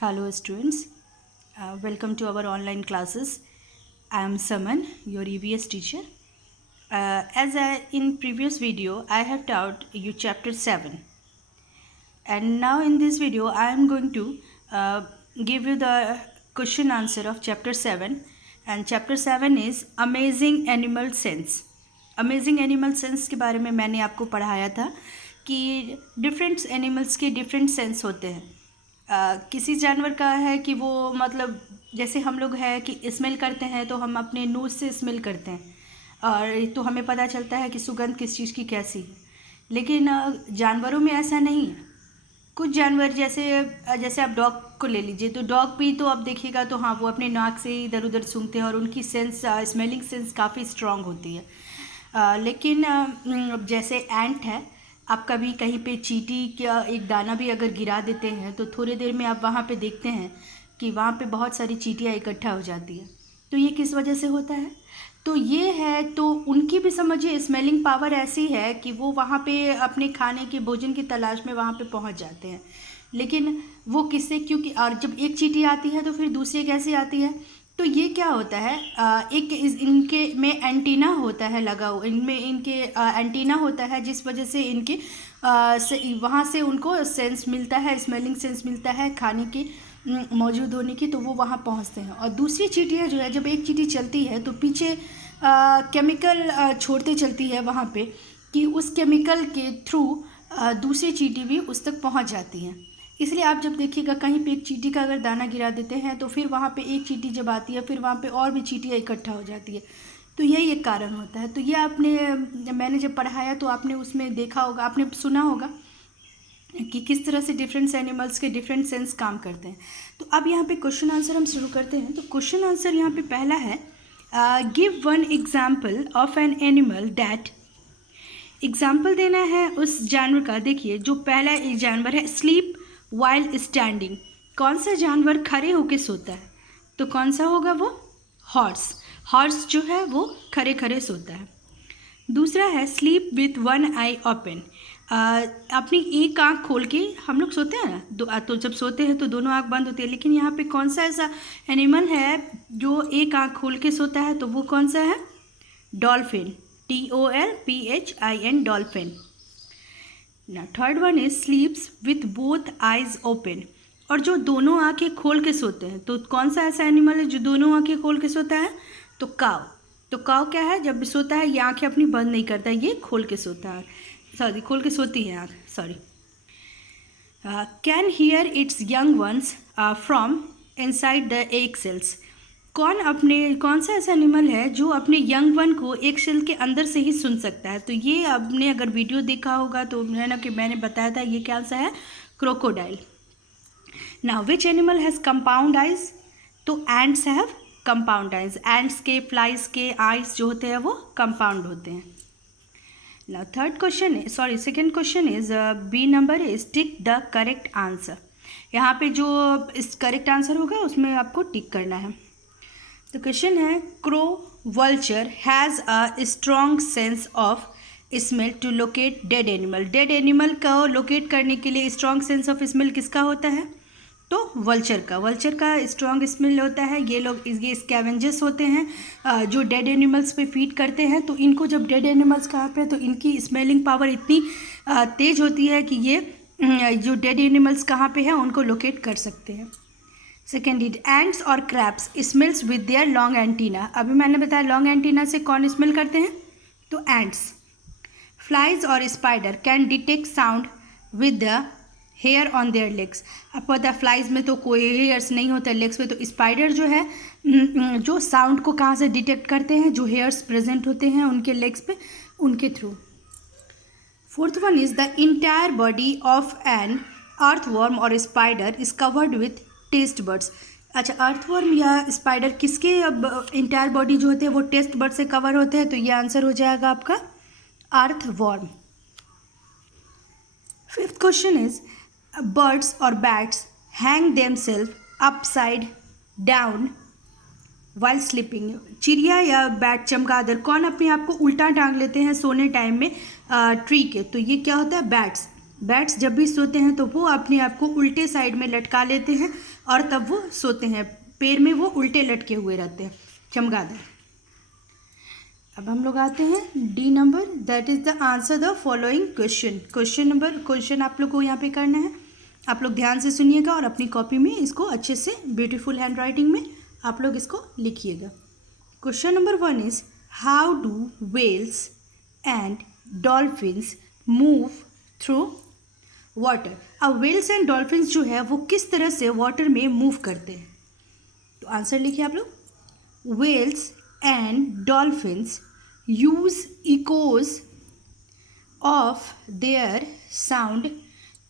Hello students, welcome to our online classes. I am Saman, your EVS teacher. In previous video, I have taught you chapter 7. And now in this video, I am going to give you the question answer of chapter 7. And chapter 7 is Amazing Animal Sense. Amazing Animal Sense के बारे में मैंने आपको पढ़ाया था कि different animals के different sense होते हैं. किसी जानवर का है कि वो मतलब जैसे हम लोग है कि स्मेल करते हैं तो हम अपने नोज़ से स्मेल करते हैं और तो हमें पता चलता है कि सुगंध किस चीज़ की कैसी है. लेकिन जानवरों में ऐसा नहीं है. कुछ जानवर जैसे आप डॉग को ले लीजिए तो डॉग भी तो आप देखिएगा तो हाँ वो अपने नाक से इधर उधर सूंघते हैं और उनकी सेंस स्मेलिंग सेंस काफ़ी स्ट्रांग होती है. लेकिन जैसे एंट है, आप कभी कहीं पे चींटी का एक दाना भी अगर गिरा देते हैं तो थोड़ी देर में आप वहाँ पे देखते हैं कि वहाँ पे बहुत सारी चींटियाँ इकट्ठा हो जाती है. तो ये किस वजह से होता है? तो ये है तो उनकी भी समझिए स्मेलिंग पावर ऐसी है कि वो वहाँ पे अपने खाने के भोजन की तलाश में वहाँ पे पहुँच जाते हैं. लेकिन वो किससे, क्योंकि और जब एक चींटी आती है तो फिर दूसरी कैसे आती है? तो ये क्या होता है, इनके में एंटीना होता है लगा हुआ, इनमें इनके एंटीना होता है जिस वजह से इनके वहाँ से उनको सेंस मिलता है, स्मेलिंग सेंस मिलता है खाने की मौजूद होने की, तो वो वहाँ पहुँचते हैं. और दूसरी चींटियाँ जो है, जब एक चींटी चलती है तो पीछे केमिकल छोड़ते चलती है वहाँ पे कि उस केमिकल के थ्रू दूसरी चींटी भी उस तक पहुँच जाती हैं. इसलिए आप जब देखिएगा कहीं पे एक चींटी का अगर दाना गिरा देते हैं तो फिर वहाँ पे एक चींटी जब आती है फिर वहाँ पे और भी चींटियाँ इकट्ठा हो जाती है. तो यही एक कारण होता है. तो ये मैंने जब पढ़ाया तो आपने उसमें देखा होगा, आपने सुना होगा कि किस तरह से डिफरेंट एनिमल्स के डिफरेंट सेंस काम करते हैं. तो अब यहाँ पे क्वेश्चन आंसर हम शुरू करते हैं. तो क्वेश्चन आंसर यहाँ पे पहला है, give one example of an animal that. Example देना है उस जानवर का. देखिए जो पहला एक जानवर है, स्लीप वाइल स्टैंडिंग. कौन सा जानवर खड़े होके सोता है? तो कौन सा होगा वो? हॉर्स. हॉर्स जो है वो खड़े खड़े सोता है. दूसरा है sleep with one I open. अपनी एक आँख खोल के हम लोग सोते हैं ना, तो जब सोते हैं तो दोनों आँख बंद होती है. लेकिन यहाँ पे कौन सा ऐसा एनिमल है जो एक आँख खोल के सोता है? तो वो कौन सा है? डॉल्फिन. DOLPHIN, dolphin. ना third one is sleeps with both eyes open. और जो दोनों आंखें खोल के सोते हैं, तो कौन सा ऐसा एनिमल है जो दोनों आंखें खोल के सोता है? तो काव. तो काव क्या है, जब सोता है ये आंखें अपनी बंद नहीं करता, ये खोल के सोता है. सॉरी, खोल के सोती है आँख, sorry. Can hear it's young ones from inside the egg cells. कौन सा ऐसा एनिमल है जो अपने यंग वन को एक सेल के अंदर से ही सुन सकता है? तो ये आपने अगर वीडियो देखा होगा तो मैंने बताया था ये क्या सा है, crocodile. Now which animal has compound eyes? तो ants have compound eyes. Ants के, फ्लाइज के आइज जो होते हैं वो कंपाउंड होते हैं. Now second question is B number is tick the correct answer. यहाँ पे जो इस करेक्ट आंसर होगा उसमें आपको टिक करना है. तो क्वेश्चन है, crow vulture has a strong sense of smell to locate dead animal. Dead animal को लोकेट करने के लिए स्ट्रॉन्ग सेंस ऑफ स्मेल किसका होता है? तो वल्चर का स्ट्रॉन्ग स्मेल होता है. ये स्कैवेंजर्स होते हैं जो डेड एनिमल्स पे फीड करते हैं. तो इनको जब डेड एनिमल्स कहाँ पे, तो इनकी स्मेलिंग पावर इतनी तेज होती है कि ये जो डेड एनिमल्स कहाँ पे हैं उनको लोकेट कर सकते हैं. सेकेंड इज एंट्स और crabs smells with their long antenna. अभी मैंने बताया लॉन्ग एंटीना से कौन स्मेल करते हैं? तो एंट्स. फ्लाइज और spider can detect sound with the hair on their legs. अब पता है फ्लाइज में तो कोई हेयर्स नहीं होता लेग्स पे, तो स्पाइडर जो है जो साउंड को कहाँ से डिटेक्ट करते हैं? जो हेयर्स प्रेजेंट होते हैं उनके लेग्स पे, उनके through. Fourth one is the entire body of an earthworm और spider is covered with test birds. अच्छा, अर्थवर्म या स्पाइडर किसके इंटायर बॉडी जो होते हैं वो टेस्ट बर्ड से कवर होते हैं? तो ये आंसर हो जाएगा आपका earthworm. Fifth question is birds और bats hang themselves upside down while sleeping. चिड़िया या बैट, चमगादड़ कौन अपने आप को उल्टा टांग लेते हैं सोने टाइम में ट्री के? तो ये क्या होता है? बैट्स. बैट्स जब भी सोते हैं तो वो अपने आप को उल्टे साइड में लटका लेते हैं और तब वो सोते हैं, पैर में वो उल्टे लटके हुए रहते हैं। चमगादड़। अब हम लोग आते हैं D number, that is the answer the following question. Question आप लोग को यहाँ पे करना है। आप लोग ध्यान से सुनिएगा और अपनी कॉपी में इसको अच्छे से ब्यूटीफुल हैंड राइटिंग में आप लोग इसको लिखिएगा। Question number 1 is how do whales and dolphins move through water. अब व्हेल्स एंड डॉल्फिन्स जो है वो किस तरह से वाटर में मूव करते हैं, तो आंसर लिखिए आप लोग। Whales and dolphins use echoes of their sound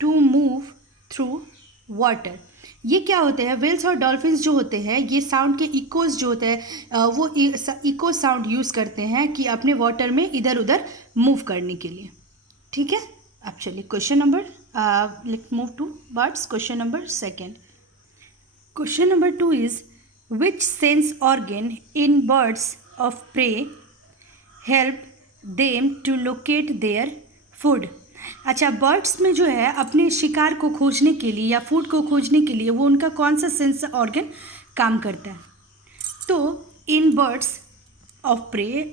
to move through water. ये क्या होते हैं, व्हेल्स और डॉल्फिन्स जो होते हैं ये साउंड के इकोज जो होते हैं वो इको साउंड यूज़ करते हैं कि अपने वाटर में इधर उधर मूव करने के लिए। ठीक है, अब चलिए question number let's move to birds. Question number 2। क्वेश्चन number 2 is which sense organ in birds of prey help them to locate their food. अच्छा, बर्ड्स में जो है अपने शिकार को खोजने के लिए या फूड को खोजने के लिए वो उनका कौन सा सेंस ऑर्गन काम करता है, तो इन बर्ड्स ऑफ प्रे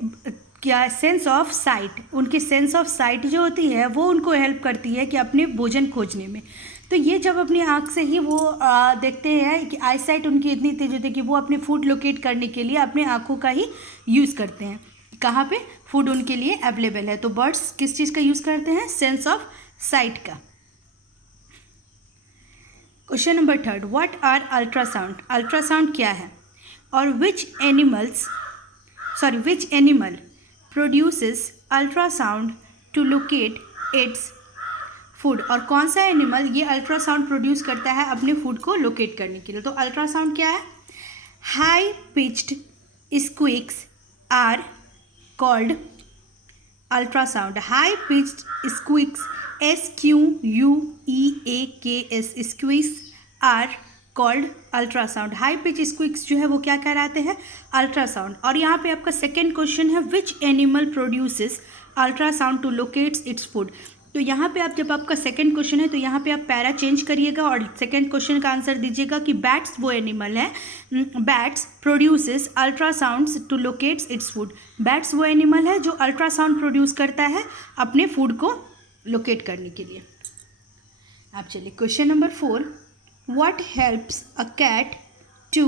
क्या सेंस ऑफ साइट, उनकी सेंस ऑफ साइट जो होती है वो उनको हेल्प करती है कि अपने भोजन खोजने में। तो ये जब अपनी आँख से ही वो देखते हैं कि आई साइट उनकी इतनी तेज होती है कि वो अपने फूड लोकेट करने के लिए अपने आँखों का ही यूज़ करते हैं, कहाँ पे फूड उनके लिए अवेलेबल है। तो बर्ड्स किस चीज़ का यूज़ करते हैं, सेंस ऑफ साइट का। Question number 3, what are ultrasound. Ultrasound क्या है, और which animal produces ultrasound to locate its food. और कौन सा एनिमल ये अल्ट्रासाउंड प्रोड्यूस करता है अपने फूड को लोकेट करने के लिए। तो अल्ट्रासाउंड क्या है, high pitched squeaks are called ultrasound. High pitched squeaks, SQUEAKS, squeaks are called ultrasound. High pitched squeaks जो है वो क्या कहलाते हैं, अल्ट्रासाउंड। और यहाँ पे आपका सेकेंड क्वेश्चन है which animal produces ultrasound to locates its food. तो यहाँ पे आप जब आपका सेकंड क्वेश्चन है तो यहाँ पे आप पैरा चेंज करिएगा और सेकंड क्वेश्चन का आंसर दीजिएगा कि बैट्स वो एनिमल है, bats produces ultrasounds to locates its food. Bats वो एनिमल है जो अल्ट्रासाउंड प्रोड्यूस करता है अपने फूड को लोकेट करने के लिए। आप चलिए question number 4, what helps a cat to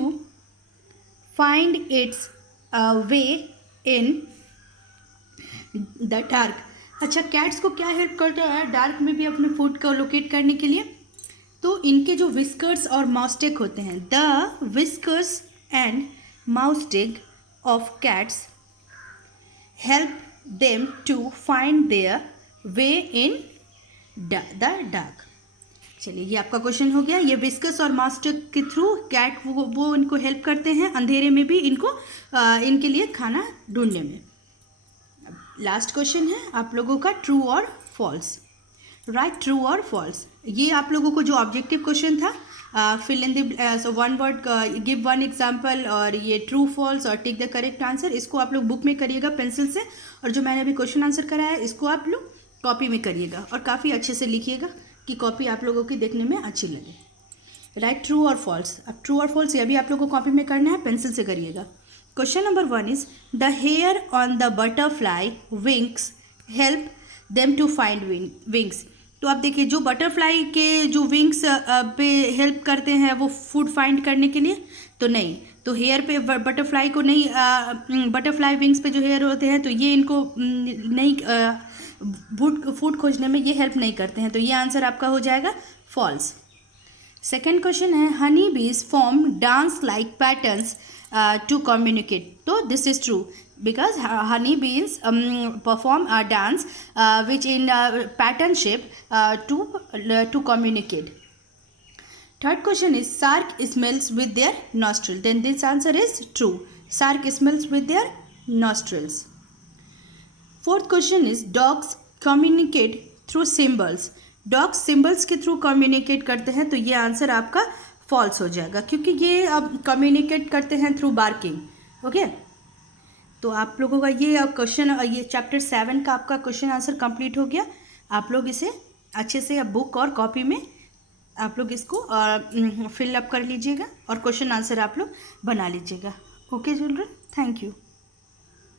find its way in the dark. अच्छा, कैट्स को क्या हेल्प करता है डार्क में भी अपने फूड को लोकेट करने के लिए, तो इनके जो विस्कर्स और माउस्टिक होते हैं, the whiskers and moustache of cats help them to find their way in the dark. चलिए ये आपका क्वेश्चन हो गया। ये विस्कस और माउस्टिक के थ्रू कैट वो इनको हेल्प करते हैं अंधेरे में भी इनको इनके लिए खाना ढूंढने में। लास्ट क्वेश्चन है आप लोगों का ट्रू और फॉल्स। राइट ट्रू और फॉल्स। ये आप लोगों को जो ऑब्जेक्टिव क्वेश्चन था, fill in the one word, give one example, और ये ट्रू फॉल्स और टेक द करेक्ट आंसर, इसको आप लोग बुक में करिएगा पेंसिल से, और जो मैंने अभी क्वेश्चन आंसर कराया है इसको आप लोग कॉपी में करिएगा और काफ़ी अच्छे से लिखिएगा कि कॉपी आप लोगों की देखने में अच्छी लगे। राइट ट्रू और फॉल्स। अब ट्रू और फॉल्स ये भी आप लोगों को कॉपी में करना है, पेंसिल से करिएगा। Question number 1 is the hair on the butterfly wings help them to find wings. तो आप देखिए जो बटरफ्लाई के जो विंग्स पे हेल्प करते हैं वो फूड फाइंड करने के लिए, तो नहीं, तो हेयर पे बटरफ्लाई को नहीं, बटरफ्लाई विंग्स पे जो हेयर होते हैं तो ये इनको नहीं फूड खोजने में ये हेल्प नहीं करते हैं, तो ये आंसर आपका हो जाएगा फॉल्स। सेकेंड क्वेश्चन है हनी बीज form dance like patterns to communicate. So this is true because honey bees perform a dance which in pattern shape to communicate. Third question is shark smells with their nostril. Then this answer is true. Shark smells with their nostrils. Fourth question is dogs communicate through symbols. Dogs symbols के through communicate करते हैं, तो ये answer आपका false हो जाएगा क्योंकि ये अब कम्युनिकेट करते हैं थ्रू बार्किंग। ओके, तो आप लोगों का ये क्वेश्चन, ये चैप्टर 7 का आपका क्वेश्चन आंसर कंप्लीट हो गया। आप लोग इसे अच्छे से बुक और कॉपी में आप लोग इसको फिल अप कर लीजिएगा और क्वेश्चन आंसर आप लोग बना लीजिएगा। Okay children, thank you.